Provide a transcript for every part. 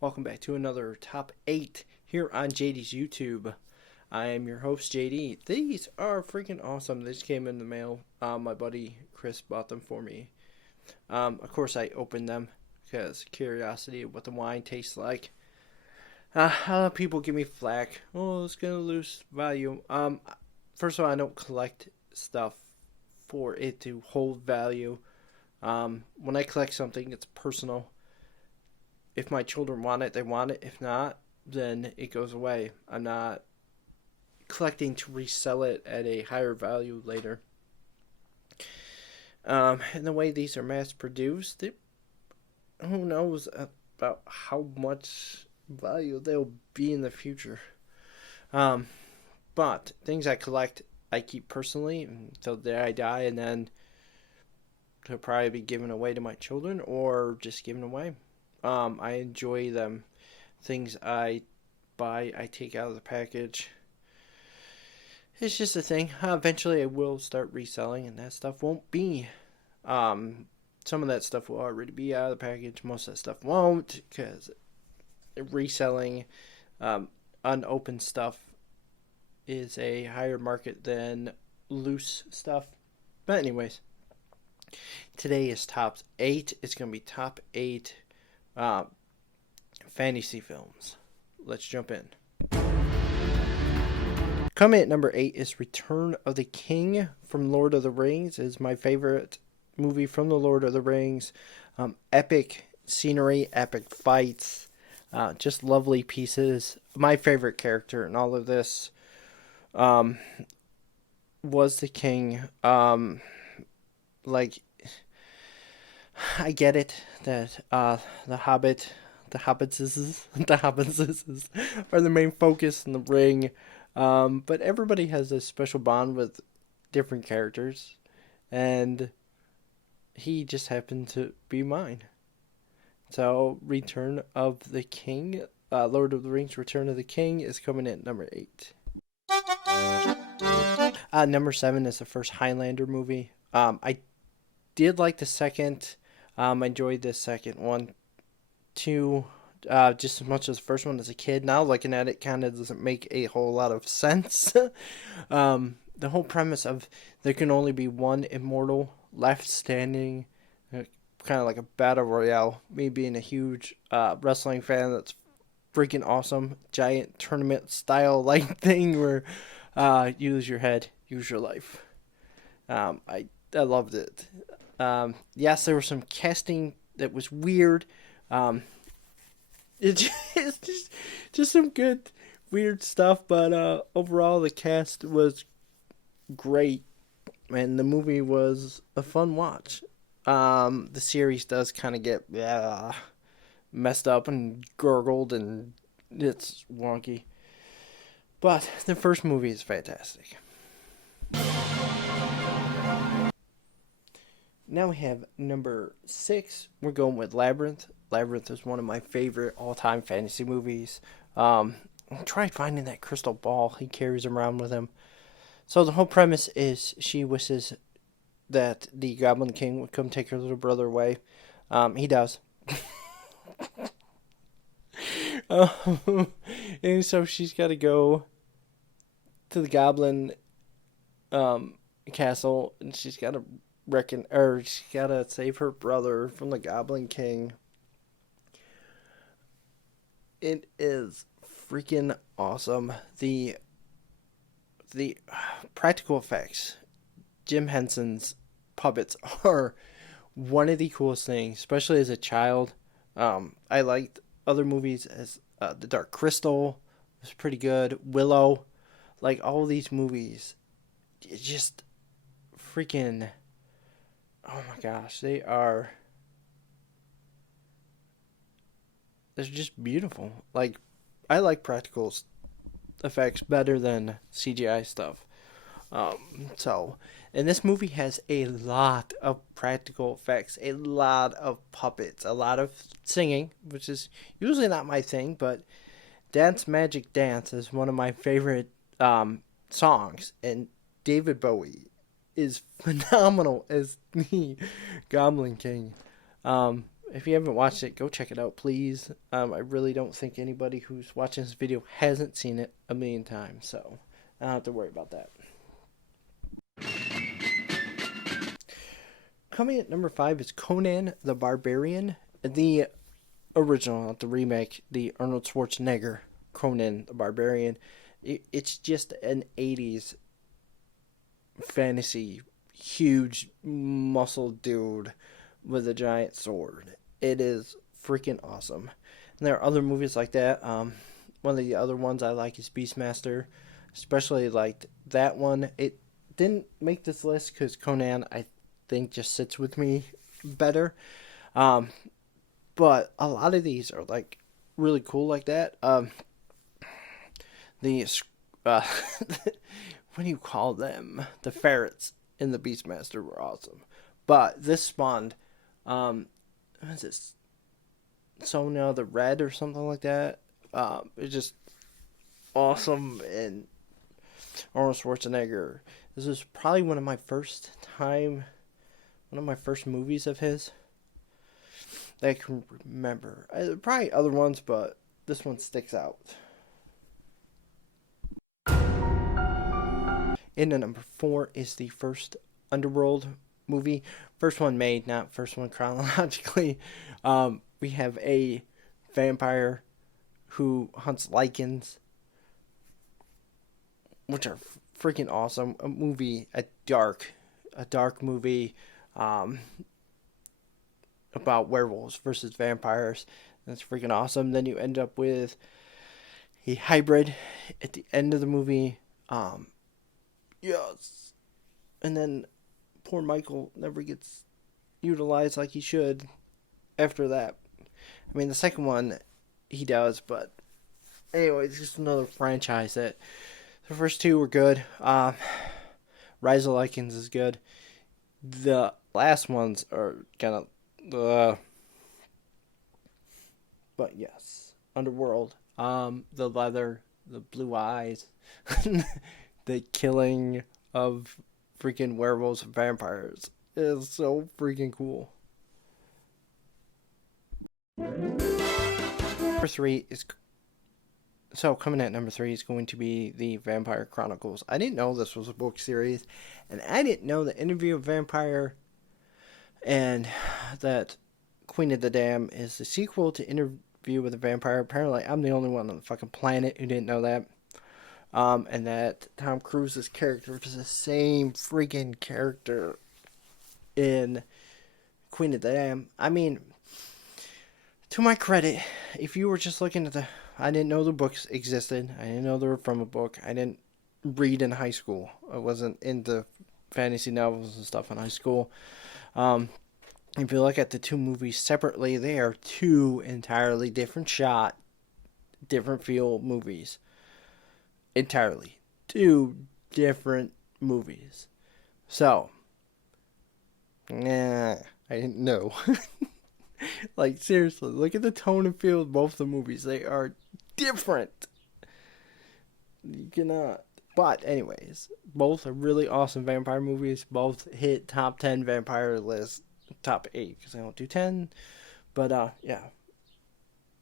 Welcome back to another Top 8 here on JD's YouTube. I am your host, JD. These are freaking awesome. They just came in the mail. My buddy Chris bought them for me. Of course, I opened them because curiosity of what the wine tastes like. A lot of people give me flack. Oh, it's going to lose value. First of all, I don't collect stuff for it to hold value. When I collect something, it's personal. If my children want it, they want it. If not, then it goes away. I'm not collecting to resell it at a higher value later. And the way these are mass produced, who knows about how much value they'll be in the future. But things I collect, I keep personally until the day I die, and then they'll probably be given away to my children or just given away. I enjoy them. Things I buy, I take out of the package. It's just a thing. Eventually, I will start reselling, and that stuff won't be. Some of that stuff will already be out of the package. Most of that stuff won't, because reselling unopened stuff is a higher market than loose stuff. But anyways, today is top 8. It's going to be top 8 fantasy films. Let's jump in. Coming at number 8 is Return of the King from Lord of the Rings. It is my favorite movie from the Lord of the Rings. Epic scenery, epic fights, just lovely pieces. My favorite character in all of this was the king. I get it that the hobbits are the main focus in the ring, but everybody has a special bond with different characters, and he just happened to be mine. So, Return of the King, Lord of the Rings: Return of the King is coming in at number 8. Number 7 is the first Highlander movie. I did like the second. I enjoyed the second one too, just as much as the first one as a kid. Now looking at it, kind of doesn't make a whole lot of sense. The whole premise of there can only be one immortal left standing, kind of like a battle royale. Me being a huge wrestling fan, that's freaking awesome. Giant tournament style like thing where you lose your head, use your life. I loved it. Yes, there was some casting that was weird. It's just some good weird stuff, but overall the cast was great, and the movie was a fun watch. The series does kind of get messed up and gurgled, and it's wonky, but the first movie is fantastic. Now we have number 6. We're going with Labyrinth. Labyrinth is one of my favorite all-time fantasy movies. I tried finding that crystal ball he carries around with him. So the whole premise is she wishes that the Goblin King would come take her little brother away. He does. And so she's got to go to the Goblin castle, and she's got to she gotta save her brother from the Goblin King. It is freaking awesome. The practical effects, Jim Henson's puppets are one of the coolest things, especially as a child. I liked other movies as The Dark Crystal was pretty good. Willow, like all these movies, just freaking. Oh my gosh, they're just beautiful. Like, I like practical effects better than CGI stuff. And this movie has a lot of practical effects, a lot of puppets, a lot of singing, which is usually not my thing, but Dance Magic Dance is one of my favorite songs, and David Bowie is phenomenal as the Goblin King. if you haven't watched it, go check it out, please. I really don't think anybody who's watching this video hasn't seen it a million times, so I don't have to worry about that. Coming at number 5 is Conan the Barbarian, the original, not the remake, the Arnold Schwarzenegger Conan the Barbarian. It's just an 80s fantasy, huge muscle dude with a giant sword. It is freaking awesome. And there are other movies like that. One of the other ones I like is Beastmaster. Especially liked that one. It didn't make this list because Conan, I think, just sits with me better. But a lot of these are like really cool like that. The what do you call them? The ferrets in the Beastmaster were awesome. But this spawned, what is this? Sonia the Red or something like that. It's just awesome. And Arnold Schwarzenegger. This was probably one of my first movies of his that I can remember. Probably other ones, but this one sticks out. And then number 4 is the first Underworld movie. First one made, not first one chronologically. We have a vampire who hunts lichens, which are freaking awesome. A dark movie about werewolves versus vampires. That's freaking awesome. Then you end up with a hybrid at the end of the movie. Yes. And then poor Michael never gets utilized like he should after that. I mean, the second one he does, but anyway, it's just another franchise that the first two were good. Rise of Lycans is good. The last ones are kind of but yes, Underworld. The leather, the blue eyes, the killing of freaking werewolves and vampires is so freaking cool. Number 3 is coming at number 3 is going to be the Vampire Chronicles. I didn't know this was a book series, and I didn't know the Interview of Vampire and that Queen of the Dam is the sequel to Interview with a Vampire. Apparently, I'm the only one on the fucking planet who didn't know that. And that Tom Cruise's character is the same freaking character in Queen of the Dam. I mean, to my credit, if you were just looking at I didn't know the books existed. I didn't know they were from a book. I didn't read in high school. I wasn't into fantasy novels and stuff in high school. If you look at the two movies separately, they are two entirely different shot, different feel movies. Entirely. Two different movies. So, I didn't know. Like, seriously, look at the tone and feel of both the movies. They are different. You cannot. But, anyways, both are really awesome vampire movies. Both hit top 10 vampire list. Top 8, because I don't do 10. But, yeah.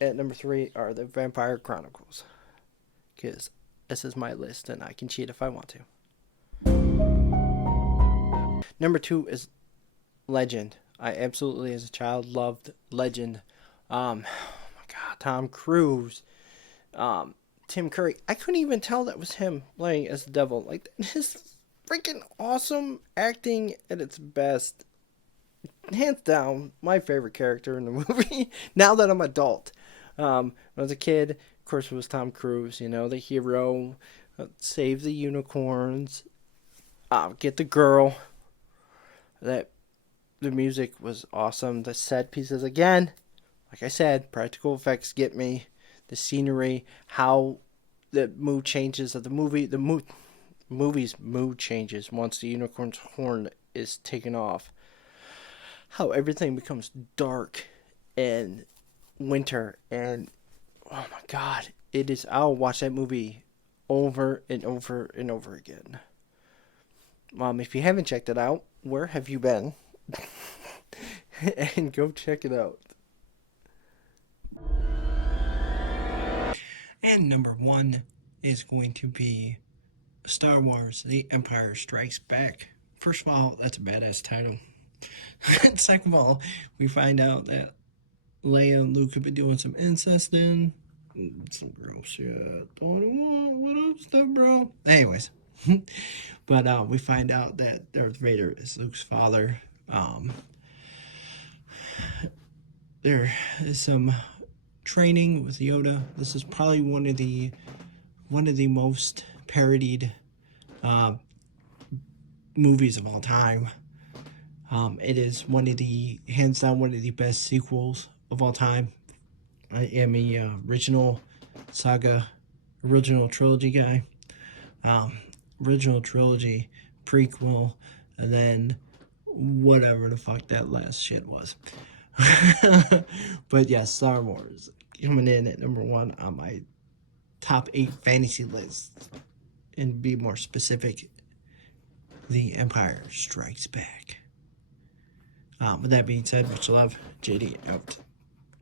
At number 3 are the Vampire Chronicles. Because this is my list, and I can cheat if I want to. Number 2 is Legend. I absolutely, as a child, loved Legend. Oh my God, Tom Cruise, Tim Curry. I couldn't even tell that was him playing as the devil. Like, his freaking awesome acting at its best. Hands down, my favorite character in the movie. Now that I'm adult, when I was a kid, of course, it was Tom Cruise. You know, the hero, save the unicorns, get the girl. The music was awesome. The set pieces, again, like I said, practical effects get me. The scenery, how the mood changes of the movie. The movie's mood changes once the unicorn's horn is taken off. How everything becomes dark and winter. And, oh my God, I'll watch that movie over and over and over again. If you haven't checked it out, where have you been? And go check it out. And number 1 is going to be Star Wars The Empire Strikes Back. First of all, that's a badass title. Second of all, we find out that Leia and Luke have been doing some incesting. Some gross shit. What up, stuff, bro? Anyways. But we find out that Darth Vader is Luke's father. There is some training with Yoda. This is probably one of the most parodied movies of all time. It is hands down one of the best sequels of all time. I am a original trilogy guy. Original trilogy, prequel, and then whatever the fuck that last shit was. But yeah, Star Wars coming in at number 1 on my top 8 fantasy list. And be more specific, The Empire Strikes Back. With that being said, much love, JD out.